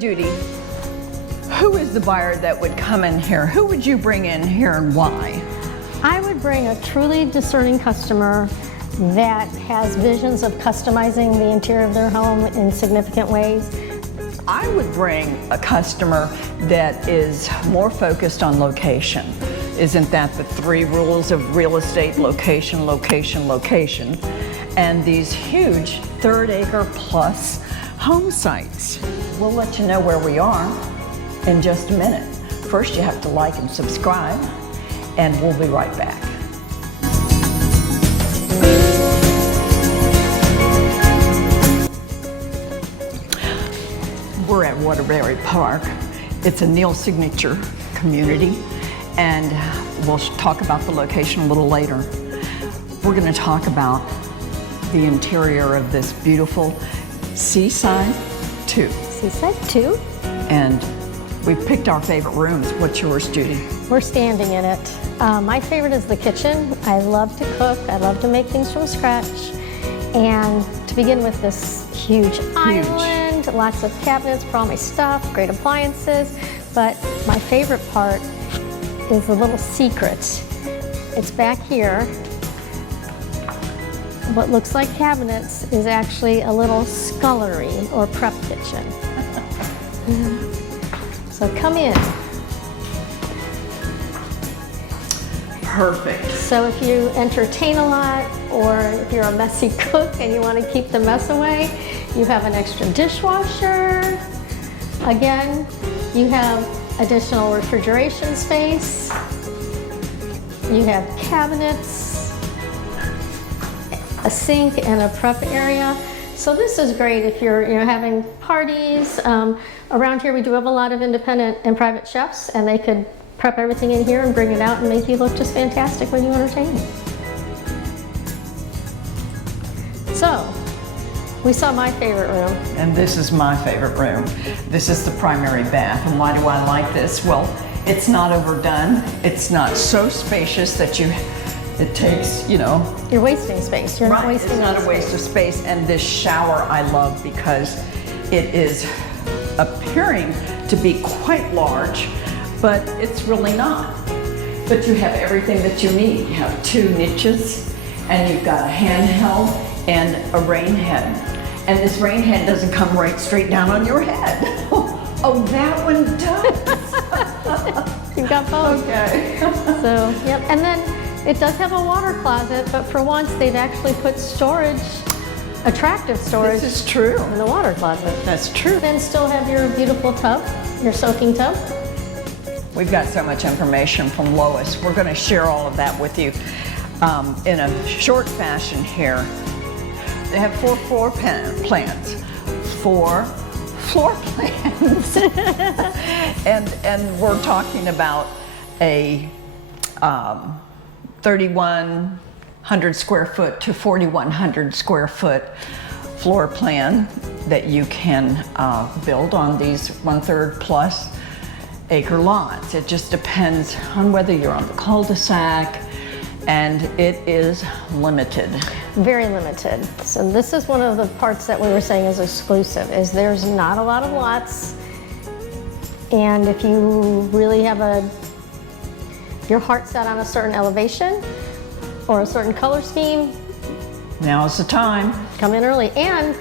Judy, who is the buyer that would come in here? Who would you bring in here and why? I would bring a truly discerning customer that has visions of customizing the interior of their home in significant ways. I would bring a customer that is more focused on location. Isn't that the 3 rules of real estate? Location, location, location. And these huge 3rd-acre plus home sites. We'll let you know where we are in just a minute. First, you have to like and subscribe, and we'll be right back. We're at Waterberry Park. It's a Neal Signature community, and we'll talk about the location a little later. We're going to talk about the interior of this beautiful Seaside 2. Seaside 2. And we've picked our favorite rooms. What's yours, Judy? We're standing in it. My favorite is the kitchen. I love to cook. I love to make things from scratch. And to begin with, this huge island, lots of cabinets for all my stuff, great appliances. But my favorite part is the little secret. It's back here. What looks like cabinets is actually a little scullery or prep kitchen. So come in. Perfect. So if you entertain a lot, or if you're a messy cook and you want to keep the mess away, you have an extra dishwasher. Again, you have additional refrigeration space. You have cabinets, a sink, and a prep area. So this is great if you're having parties. Around here we do have a lot of independent and private chefs, and they could prep everything in here and bring it out and make you look just fantastic when you entertain. So, we saw my favorite room. And this is my favorite room. This is the primary bath. And why do I like this? Well, it's not overdone. It's not so spacious that it takes, You're wasting space. You're not wasting It's not a waste of space. And this shower I love because it is appearing to be quite large, but it's really not. But you have everything that you need. You have 2 niches, and you've got a handheld and a rain head. And this rain head doesn't come right straight down on your head. Oh, that one does. You've got both. Okay. So, yep. And then it does have a water closet, but for once they've actually put storage, attractive storage. This is true. In the water closet. That's true. Then still have your beautiful tub, your soaking tub. We've got so much information from Lois. We're going to share all of that with you in a short fashion here. They have 4 floor plans. 4 floor plans. and we're talking about a 3,100 square foot to 4,100 square foot floor plan that you can build on these 1/3 plus acre lots. It just depends on whether you're on the cul-de-sac, and it is limited. Very limited. So this is one of the parts that we were saying is exclusive, is there's not a lot of lots. And if you really have your heart set on a certain elevation or a certain color scheme, Now's the time. come in early. And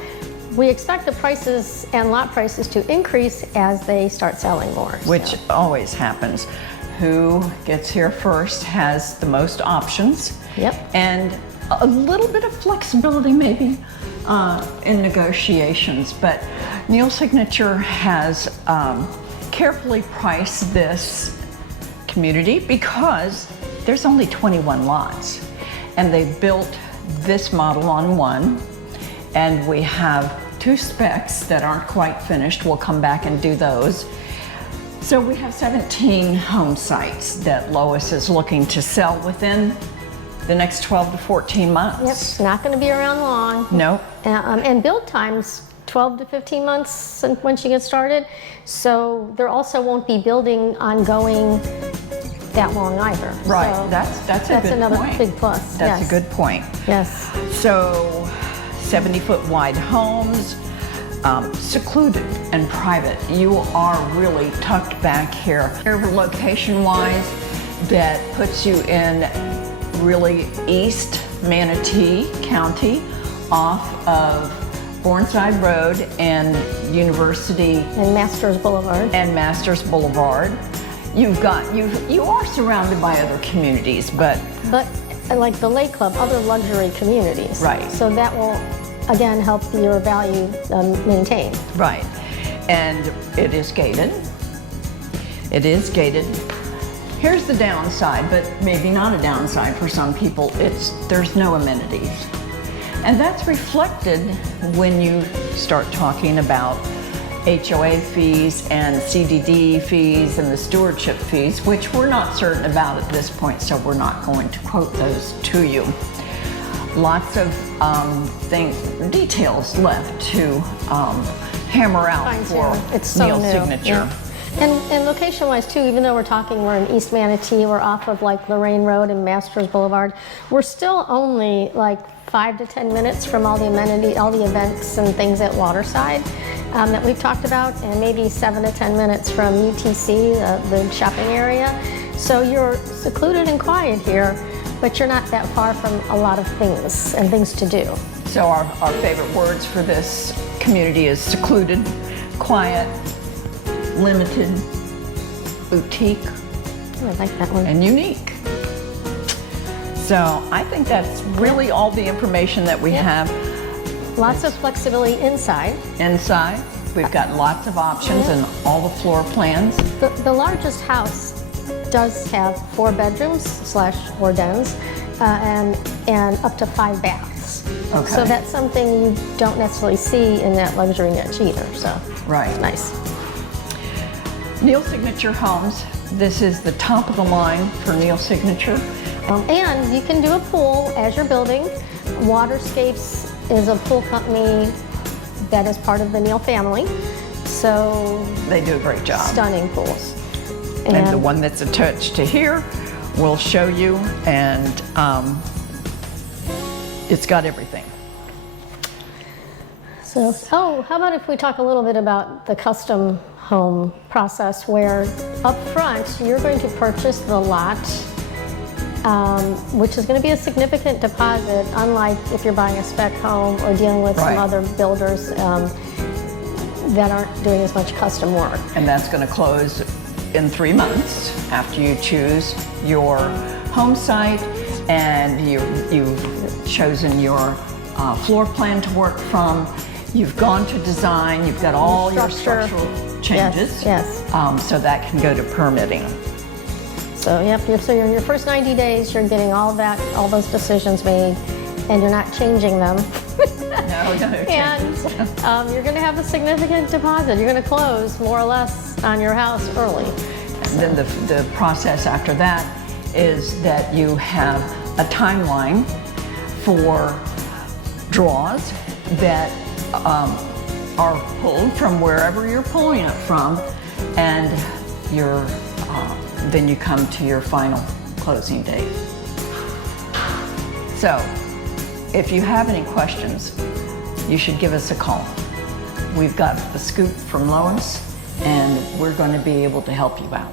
we expect the prices and lot prices to increase as they start selling more. Which always happens. Who gets here first has the most options. Yep. And a little bit of flexibility maybe in negotiations. But Neal Signature has carefully priced this community because there's only 21 lots. And they built this model on 1. And we have 2 specs that aren't quite finished. We'll come back and do those. So we have 17 home sites that Lois is looking to sell within the next 12 to 14 months. Yep, not going to be around long. Nope. And build times 12 to 15 months once you get started. So there also won't be building ongoing that long either. Right, So that's a good another point. big plus. That's a good point. Yes. So 70-foot wide homes, secluded and private. You are really tucked back here. Location-wise, that puts you in really East Manatee County off of Burnside Road and University And Masters Boulevard. and Masters Boulevard. You are surrounded by other communities, but like the Lake Club, other luxury communities. Right. So that will, again, help your value maintain. right. And it is gated. It is gated. Here's the downside, but maybe not a downside for some people. There's no amenities. And that's reflected when you start talking about HOA fees and CDD fees and the stewardship fees, which we're not certain about at this point, so we're not going to quote those to you. Lots of details left to hammer out for It's so Neal new. Signature. Yeah. And location-wise too, even though we're in East Manatee, we're off of like Lorraine Road and Masters Boulevard, we're still only like 5 to 10 minutes from all the amenities, all the events and things at Waterside that we've talked about, and maybe 7 to 10 minutes from UTC, the shopping area. So you're secluded and quiet here, but you're not that far from a lot of things and things to do. So our favorite words for this community is secluded, quiet, limited, boutique, I like that one. and unique. So I think that's really all the information that we have. Lots of flexibility inside. Inside, we've got lots of options and all the floor plans. The largest house does have 4 bedrooms / 4 dens and up to 5 baths. Okay. So that's something you don't necessarily see in that luxury niche either. So Right. it's nice. Neal Signature Homes. This is the top of the line for Neal Signature. And you can do a pool as you're building. Waterscapes is a pool company that is part of the Neal family. So They do a great job. stunning pools. And the one that's attached to here will show you, and it's got everything. So, how about if we talk a little bit about the custom home process, where up front you're going to purchase the lot, which is going to be a significant deposit, unlike if you're buying a spec home or dealing with Right. some other builders that aren't doing as much custom work. And that's going to close in 3 months after you choose your home site and you've chosen your floor plan to work from. You've gone to design, you've got all your structural changes. Yes. So that can go to permitting. So yep, so you're in your first 90 days, you're getting all those decisions made, and you're not changing them. No changes. And you're going to have a significant deposit. You're going to close more or less on your house early. And then the process after that is that you have a timeline for draws that are pulled from wherever you're pulling it from, and then you come to your final closing date. So, if you have any questions, you should give us a call. We've got the scoop from Lois, and we're going to be able to help you out.